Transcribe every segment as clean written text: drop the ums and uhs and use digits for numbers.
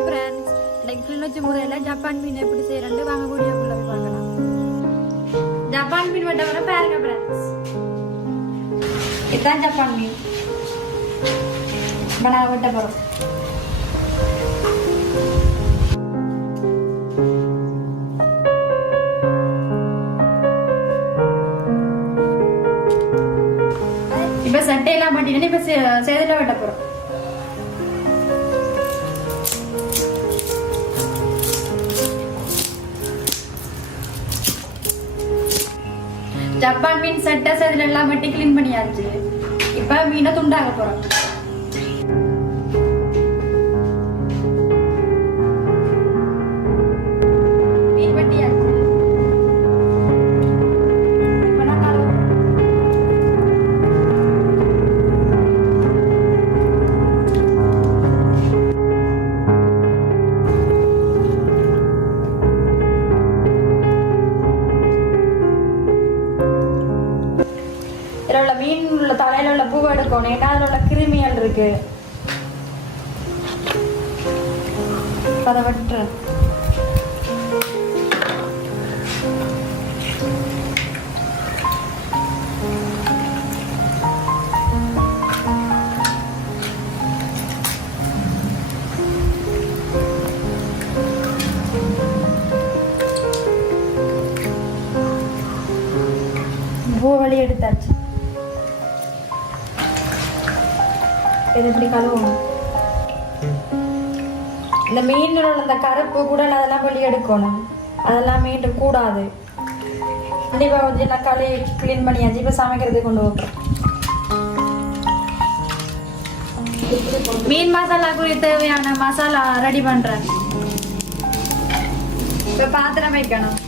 Hi friends, இன்னைக்கு கிளிநொச்சி முறையில் Japan மீன் எப்படி செய்யறேன்னு வாங்க வீடியோக்குள்ள போய் பார்க்கலாம். ஜப்பான் மீன் வெட்ட வர பாருங்க ஃப்ரெண்ட்ஸ். இதுதான் ஜப்பான் மீன். இப்போ நான் வெட்ட போகிறோம். இப்போ சட்டையெல்லாம் பண்ணிட்டு இப்போ சேதில் வெட்ட போகிறோம். ஜப்பான் மீன் சட்டை சேதில் எல்லாம் வெட்டி கிளீன் பண்ணியாச்சு. இப்போ மீனை துண்டாக போகிறோம். மீன் வெட்டியாச்சு. இப்போ நான் இதில் உள்ள மீன் உள்ள தலையில உள்ள பூவை எடுக்கணும். ஏன்னா அதில் உள்ள கிருமிகள் இருக்கு. அதை விட்டு பூ வழி எடுத்தாச்சு. இது இப்படி கழுவணும். இந்த மீனில் உள்ள இந்த கருப்பு கூட அதெல்லாம் வெளியே எடுக்கணும். அதெல்லாம் மீண்டும் கூடாது. கண்டிப்பாக வந்து நான் கழுவி கிளீன் பண்ணியாச்சு. இப்போ சமைக்கிறதுக்கு கொண்டு வைப்போம். மீன் மசாலாக்குரிய தேவையான மசாலா ரெடி பண்ணுறேன். இப்போ பாத்திரம் வைக்கணும்.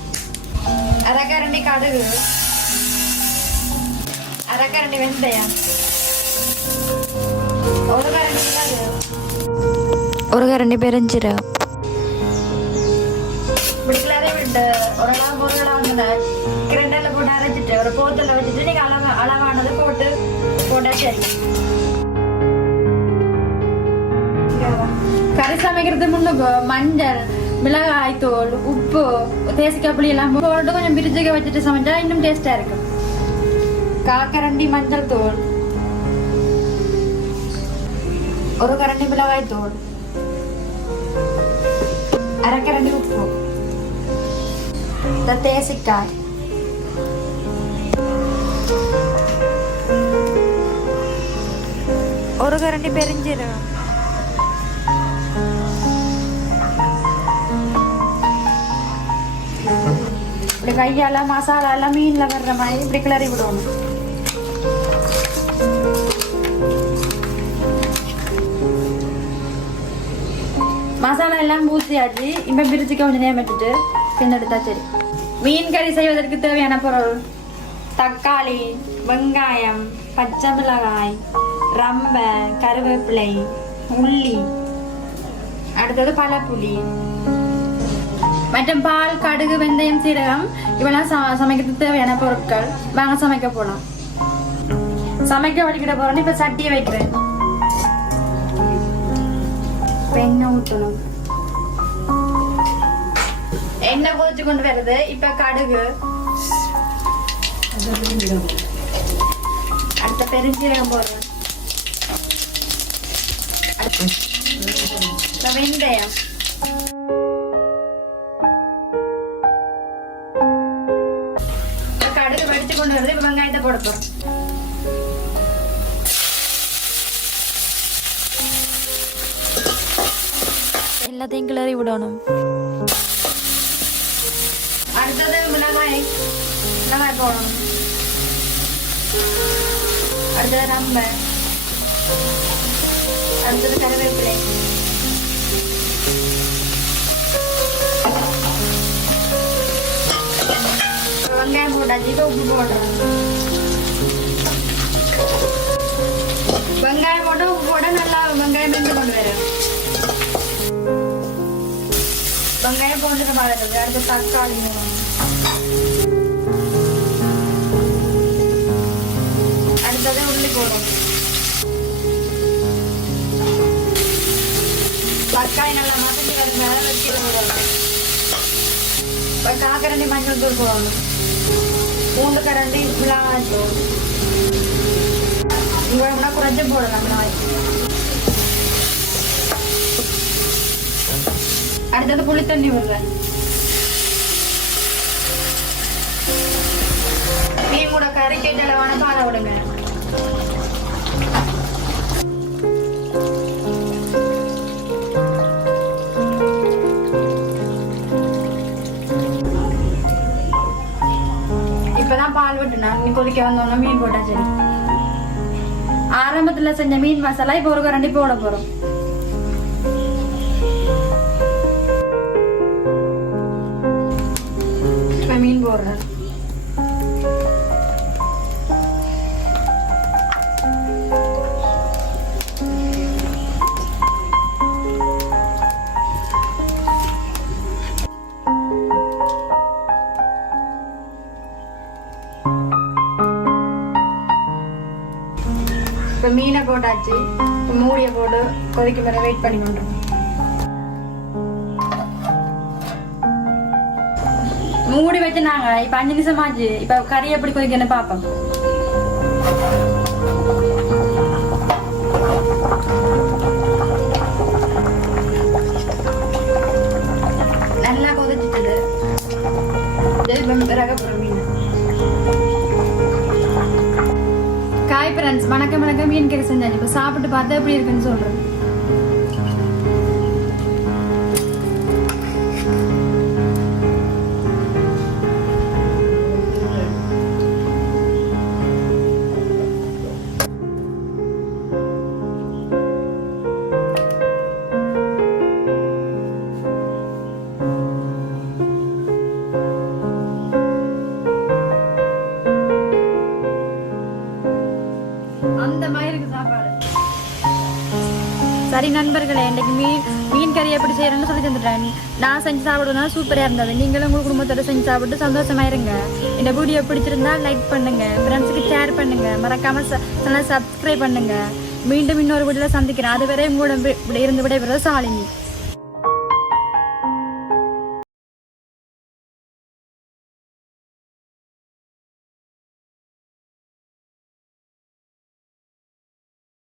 அரைக்கரண்டி கடுகு, அரைக்கரண்டி வெந்தயம், ஒரு கரண்டி பெருஞ்சீரகம். இப்படிக்குள்ளாரே விட்டு ஒரு கிரண்டரில் போட்டு அரைச்சிட்டு ஒரு போத்தல வச்சுட்டு நீங்க அளவானதை போட்டா சரி. கறி சமைக்கிறது முன்னுக்கு மஞ்சள், மிளகாய் தூள், உப்பு, தேசிக்காய் புளி எல்லாம் போட்டு கொஞ்சம் பிரிச்சுக்க வச்சுட்டு சமைச்சா இன்னும் டேஸ்டா இருக்கும். காக்கரண்டி மஞ்சள் தூள், ஒரு கரண்டி மிளகாய் தூள், அரைக்கரண்டி உப்பு, இந்த தேசிக்காய், ஒரு கரண்டி பெருஞ்சீரகம், இப்படி கையால மசாலா எல்லாம் மீன்ல வர்ற மாதிரி இப்படி கிளறி விடணும். மசாலா எல்லாம் பூசியாச்சு. இப்போ பிரிச்சுக்க கொஞ்சம் நேரம் வச்சுட்டு பின்னெடுத்தா சரி. மீன் கறி செய்வதற்கு தேவையான பொருள்: தக்காளி, வெங்காயம், பச்சை மிளகாய், ரம்பை, கருவேப்பிலை, உள்ளி, அடுத்தது பழப்புளி மற்றும் பால், கடுகு, வெந்தயம், சீரகம். இவெல்லாம் சமைக்கிறதுக்கு தேவையான பொருட்கள். வாங்க சமைக்க போகலாம். சமைக்க வலிக்கிட போறோன்னு இப்போ சட்டியை வைக்கிறேன். எண்ணெய் ஊற்றணும். எண்ணெய் கொதிச்சு கொண்டு வருது. இப்ப கடுகு, அடுத்த பெருஞ்சீரகம் போடுறேன். வெந்தயம், கடுகு வெடிச்சு கொண்டு வருது. இப்ப வெங்காயத்தை போட போறோம். எல்லாத்தையும் கிளறி விடணும். அடுத்தது மிளகாய் போடணும். அடுத்தது ரம்பை, அடுத்தது கருவேப்பிலை, வெங்காயம் போட்டாச்சு. உப்பு போடுறோம். வெங்காயம் போட்டு உப்பு போட நல்லா வெங்காயம் வெந்து கொண்டு வரும். வெங்காயம் போட்டு மாதிரி. அடுத்து தக்காளி, அடுத்தது உள்ளி போடும். தக்காளி நல்லா மசிஞ்சு அது மேலே வச்சு போடணும். இப்போ காக்கரண்டி மஞ்சள் தூள் போடணும், 3 கரண்டி மிளகாய் தூள், இவ்வளோனா குறைச்சி போடலாம் மிளகாய். அடுத்தது புளி தண்ணி விடுறேன். மீன் கூட கறிக்கு அளவான பாலை விடுங்க. இப்பதான் பால் விட்டுனா நீ கொதிக்க வந்தோம்னா மீன் போட்டா சரி. ஆரம்பத்துல செஞ்ச மீன் மசாலா இப்போ ஒரு கரண்டி போட போறோம். இப்ப மீன் போடுறேன். இப்போ மீனை போட்டாச்சு. மூடியை போட்டு கொதிக்க வர வெயிட் பண்ணி கொண்டோம். மூடி வச்சு நாங்க இப்ப 5 நிமிஷம் ஆச்சு. இப்ப கறி எப்படி கொதிக்கணும் பாப்போம். நல்லா கொதிச்சுட்டு மீன் காய் ஃப்ரெண்ட்ஸ், வணக்கம் வணக்கம். மீன் கறி செஞ்சாச்சு. இப்போ சாப்பிட்டு பார்த்தா எப்படி இருக்குன்னு சொல்றேன். அந்த மாதிரி இருக்கு சாப்பாடு. சரி நண்பர்களே, இன்னைக்கு மீன் கறி எப்படி செய்யறேன்னு சொல்லி தந்துட்டேன். நான் செஞ்சு சாப்பிடுவதுனால சூப்பராக இருந்தது. நீங்களும் உங்கள் குடும்பத்தோட செஞ்சு சாப்பிட்டு சந்தோஷமா இருங்க. இந்த வீடியோ பிடிச்சிருந்தா லைக் பண்ணுங்க, ஃப்ரெண்ட்ஸுக்கு ஷேர் பண்ணுங்க, மறக்காம சேனல் சப்ஸ்கிரைப் பண்ணுங்க. மீண்டும் இன்னொரு வீடியோல சந்திக்கிறேன். அதுவரை உங்களோட இருந்து விடைபெறுவது சாலினி.